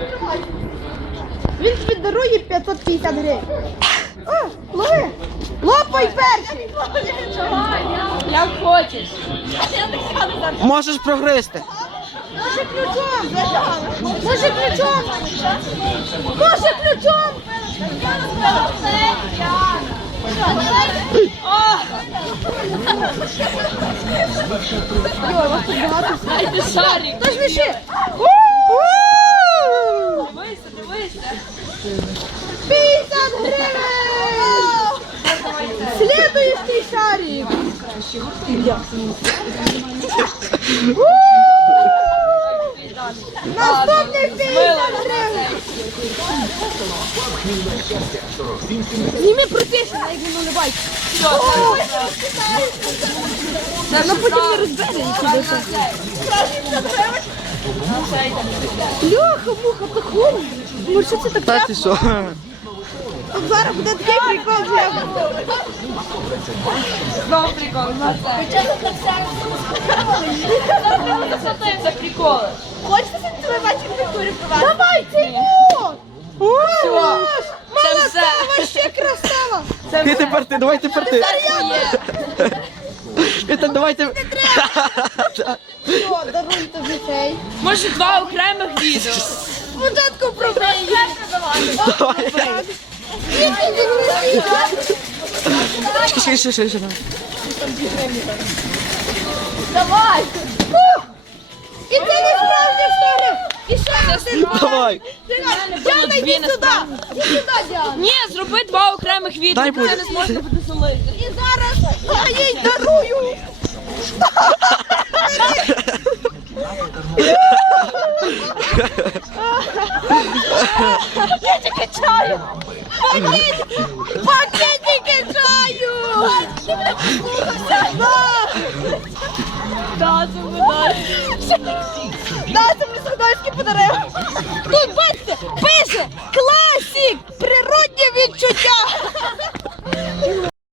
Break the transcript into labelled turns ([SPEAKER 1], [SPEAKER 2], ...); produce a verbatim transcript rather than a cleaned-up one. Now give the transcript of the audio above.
[SPEAKER 1] Він тобі дарує п'ятсот п'ятдесят гривень. О, лови! Лопай перший!
[SPEAKER 2] Як хочеш.
[SPEAKER 3] Можеш прогризти.
[SPEAKER 1] Може ключом! Може ключом! Може ключом!
[SPEAKER 2] Ай ти шарик.
[SPEAKER 1] Та ж міши!
[SPEAKER 2] Дивися, дивися.
[SPEAKER 1] п'ятдесят гривень! Следующий шарик! Наступний п'ятдесят гривень! Зніми протишно, як він улибається. Ну потім не розбере. Льоха, муха, походу. Може, що це таке?
[SPEAKER 3] Та ти що?
[SPEAKER 1] От зараз буде такий прикол, що я
[SPEAKER 2] Знову прикол, на це. Це за приколи.
[SPEAKER 1] Хочете сентиментальну архітектурі провести? Давай, це його!
[SPEAKER 2] Все. Це
[SPEAKER 1] Мама,
[SPEAKER 2] все.
[SPEAKER 1] це вообще красава!
[SPEAKER 2] Це
[SPEAKER 3] Ти
[SPEAKER 2] все.
[SPEAKER 3] тепер ти, давай тепер ти.
[SPEAKER 2] Є.
[SPEAKER 3] Віталь, давайте.
[SPEAKER 1] Що, даруй тобі цей.
[SPEAKER 2] Може два окремих відео.
[SPEAKER 1] Спочатку пробий.
[SPEAKER 3] Давай. Ще, ще, ще, ще.
[SPEAKER 1] Давай! І це не справжня історія! І ще один!
[SPEAKER 3] Давай.
[SPEAKER 1] Діана, йди сюди! Іди сюди, Діана!
[SPEAKER 2] Ні, зроби два окремих відео,
[SPEAKER 3] Дай
[SPEAKER 2] бо
[SPEAKER 3] будь.
[SPEAKER 2] це не зможна буде залити.
[SPEAKER 1] І зараз я їй дарую! Пакетики чаю! Пакетики! Пакетики чаю!
[SPEAKER 2] Да, це медаль.
[SPEAKER 1] Да, це мені Сагдальський подарив. Тут, бачите, пише класік, природні відчуття.